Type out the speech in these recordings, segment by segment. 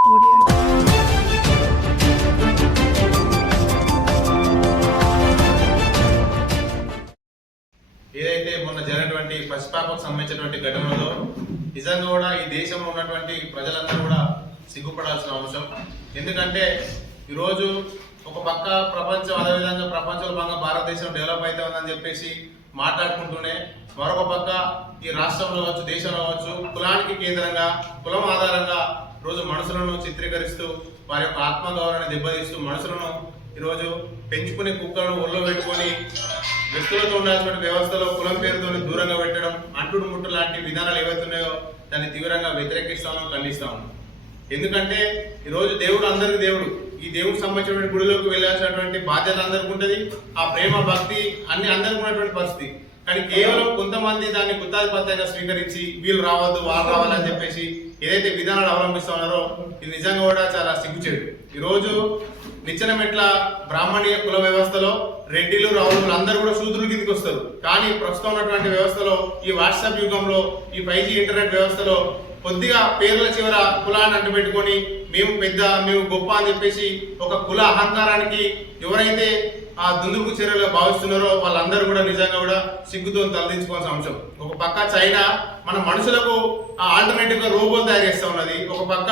ఏదైతే మొన్న జరిగినటువంటి పసిపాపకు సంబంధించినటువంటి ఘటనలో నిజంగా కూడా ఈ దేశంలో ఉన్నటువంటి ప్రజలందరూ కూడా సిగ్గుపడాల్సిన అంశం. ఎందుకంటే ఈరోజు ఒక పక్క ప్రపంచం, అదేవిధంగా ప్రపంచంలో భాగంగా భారతదేశం డెవలప్ అవుతా ఉందని చెప్పేసి మాట్లాడుకుంటూనే మరొక పక్క ఈ రాష్ట్రంలో కావచ్చు, దేశంలో కావచ్చు, కులానికి కేంద్రంగా, కులం ఆధారంగా రోజు మనుషులను చిత్రీకరిస్తూ వారి యొక్క ఆత్మగౌరవాన్ని దెబ్బతీస్తూ మనుషులను ఈరోజు పెంచుకునే కుక్కలను ఒళ్ళో పెట్టుకొని వ్యక్తులతో ఉండాల్సిన వ్యవస్థలో కులం పేరుతో దూరంగా పెట్టడం, అంటుడు ముట్టు లాంటి విధానాలు ఏవైతున్నాయో దాన్ని తీవ్రంగా వ్యతిరేకిస్తామో ఖండిస్తాము. ఎందుకంటే ఈరోజు దేవుడు అందరికి దేవుడు, ఈ దేవుడికి సంబంధించినటువంటి గుడిలోకి వెళ్ళాల్సినటువంటి బాధ్యత అందరికి ఉంటుంది, ఆ ప్రేమ భక్తి అన్ని అందరికి ఉన్నటువంటి పరిస్థితి. కానీ కేవలం కొంతమంది దాన్ని గుత్తాధిపత్యంగా స్వీకరించి వీళ్ళు రావద్దు వాళ్ళు రావాలని చెప్పేసి ఏదైతే విధానాలు అవలంబిస్తా ఉన్నారో ఇది నిజంగా కూడా చాలా సిగ్గుచేడు. ఈరోజు నిచ్చెన మెట్ల బ్రాహ్మణీయ కుల వ్యవస్థలో రెడ్డిలు, రావులు అందరూ కూడా శూద్రుల కిందకి వస్తారు. కానీ ప్రస్తుతం ఉన్నటువంటి వ్యవస్థలో, ఈ వాట్సాప్ యుగంలో, ఈ 5G ఇంటర్నెట్ వ్యవస్థలో కొద్దిగా పేర్ల చివర కులాన్ని అంటుపెట్టుకొని మేము పెద్ద, మేము గొప్ప అని చెప్పేసి ఒక కుల అహంకారానికి ఎవరైతే ఆ దుందుకు చర్యలుగా భావిస్తున్నారో వాళ్ళందరూ కూడా నిజంగా కూడా సిగ్గుతో తలదించుకోవాల్సిన అంశం. ఒక పక్క చైనా మన మనుషులకు ఆల్టర్నేటివ్ గా రోబోలు తయారు చేస్తూ ఉన్నది. ఒక పక్క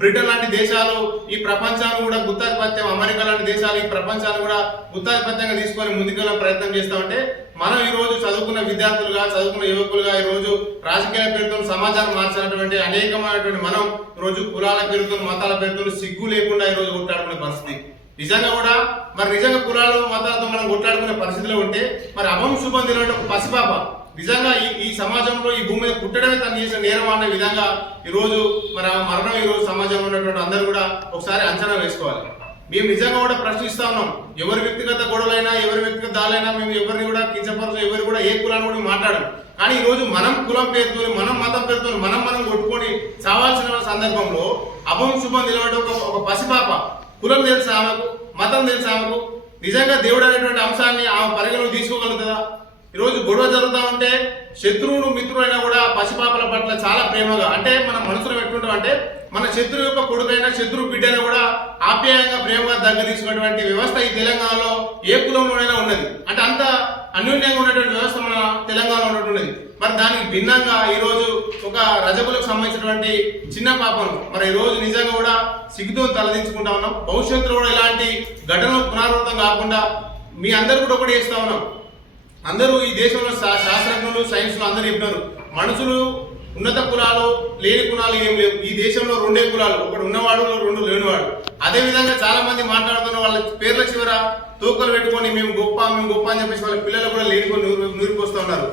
బ్రిటన్ లాంటి దేశాలు ఈ ప్రపంచాన్ని కూడా గుత్తాధిపత్యం, అమెరికా లాంటి దేశాలు ఈ ప్రపంచాన్ని కూడా గుత్తాధిపత్యంగా తీసుకొని ముందుకెళ్ళే ప్రయత్నం చేస్తా ఉంటే మనం ఈ రోజు చదువుకున్న విద్యార్థులుగా, చదువుకున్న యువకులుగా ఈ రోజు రాజకీయాల పేరుతో సమాజాన్ని మార్చినటువంటి అనేకమైనటువంటి మనం ఈ రోజు కులాల పేరుతో, మతాల పేరుతో సిగ్గు లేకుండా ఈ రోజు కొట్లాడుకునే పరిస్థితి. నిజంగా కూడా మరి నిజంగా కులాలు మతాలతో మనం కొట్లాడుకునే పరిస్థితిలో ఉంటే మరి అభం శుభం తెలియని ఒక పసిపాప నిజంగా ఈ సమాజంలో ఈ భూమి మీద పుట్టడమే తను చేసిన నేరం అనే విధంగా ఈ రోజు మరి ఆ మరణం ఈ రోజు సమాజంలో ఉన్నటువంటి అందరూ కూడా ఒకసారి అంచనా వేసుకోవాలి. మేము నిజంగా కూడా ప్రశ్నిస్తా ఉన్నాం. ఎవరి వ్యక్తిగత గొడవలైనా, ఎవరి వ్యక్తిగత దాలైనా మేము ఎవరిని కూడా కించపరచు, ఎవరు కూడా ఏ కులాన్ని కూడా మాట్లాడడం. కానీ ఈ రోజు మనం కులం పేరుతో, మనం మతం పేరుతో మనం కొట్టుకొని చావాల్సిన సందర్భంలో అభం శుభం నిలబడి ఒక పసిపాప, కులం తెలుసు ఆమెకు, మతం తెలుసు ఆమెకు, నిజంగా దేవుడు అనేటువంటి అంశాన్ని ఆమె పరిగణలో తీసుకోగలుగుతుందా? ఈరోజు గొడవ జరుగుతూ ఉంటే శత్రువులు మిత్రుడైనా కూడా పసిపాపల పట్ల చాలా ప్రేమగా, అంటే మన మనసులో పెట్టుకుంటాం, అంటే మన శత్రువు యొక్క కొడుకైనా శత్రువు బిడ్డైనా కూడా ఆప్యాయంగా ప్రేమగా దగ్గర తీసుకున్నటువంటి వ్యవస్థ ఈ తెలంగాణలో ఏ కులంలోనైనా ఉన్నది. అంటే అంత అన్యోన్యంగా ఉన్నటువంటి వ్యవస్థ మన తెలంగాణలో ఉన్నది. మరి దానికి భిన్నంగా ఈ రోజు ఒక రజకులకు సంబంధించినటువంటి చిన్న పాపను మరి ఈ రోజు నిజంగా కూడా సిగ్గుతో తలదించుకుంటా ఉన్నాం. భవిష్యత్తులో కూడా ఇలాంటి ఘటనలు పునరావృతం కాకుండా మీ అందరు కూడా ఒకటి చేస్తా ఉన్నాం. అందరూ ఈ దేశంలో శాస్త్రజ్ఞులు, సైన్స్లు అందరూ చెప్పినారు, మనుషులు ఉన్నత కులాలు, లేని కులాలు ఏం లేవు. ఈ దేశంలో రెండే కులాలు, ఒకటి ఉన్నవాడు, రెండు లేనివాడు. అదే విధంగా చాలా మంది మాట్లాడుతున్న వాళ్ళ పేర్ల చివర తూకలు పెట్టుకొని మేము గొప్ప అని చెప్పేసి వాళ్ళ పిల్లలు కూడా లేనికొని నూరిపోస్తూ ఉన్నారు.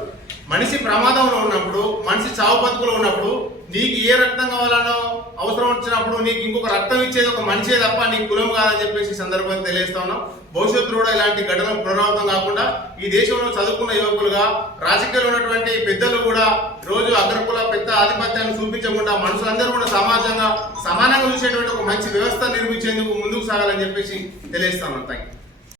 మనిషి ప్రమాదంలో ఉన్నప్పుడు, మనిషి చావు బతుకులో ఉన్నప్పుడు నీకు ఏ రక్తం కావాలనో అవసరం వచ్చినప్పుడు నీకు ఇంకొక రక్తం ఇచ్చేది ఒక మనిషే తప్ప నీ కులం కాదని చెప్పేసి సందర్భంగా తెలియజేస్తా ఉన్నాం. భవిష్యత్తులో కూడా ఇలాంటి ఘటనలు పునరావృతం కాకుండా ఈ దేశంలో చదువుకున్న యువకులుగా, రాజకీయాల్లో ఉన్నటువంటి పెద్దలు కూడా రోజు అగ్రకుల పెద్ద ఆధిపత్యాన్ని చూపించకుండా మనుషులందరూ కూడా సమాజంగా సమానంగా చూసేటువంటి ఒక మంచి వ్యవస్థ నిర్మించేందుకు ముందుకు సాగాలని చెప్పేసి తెలియజేస్తా ఉన్నాం. Thank you.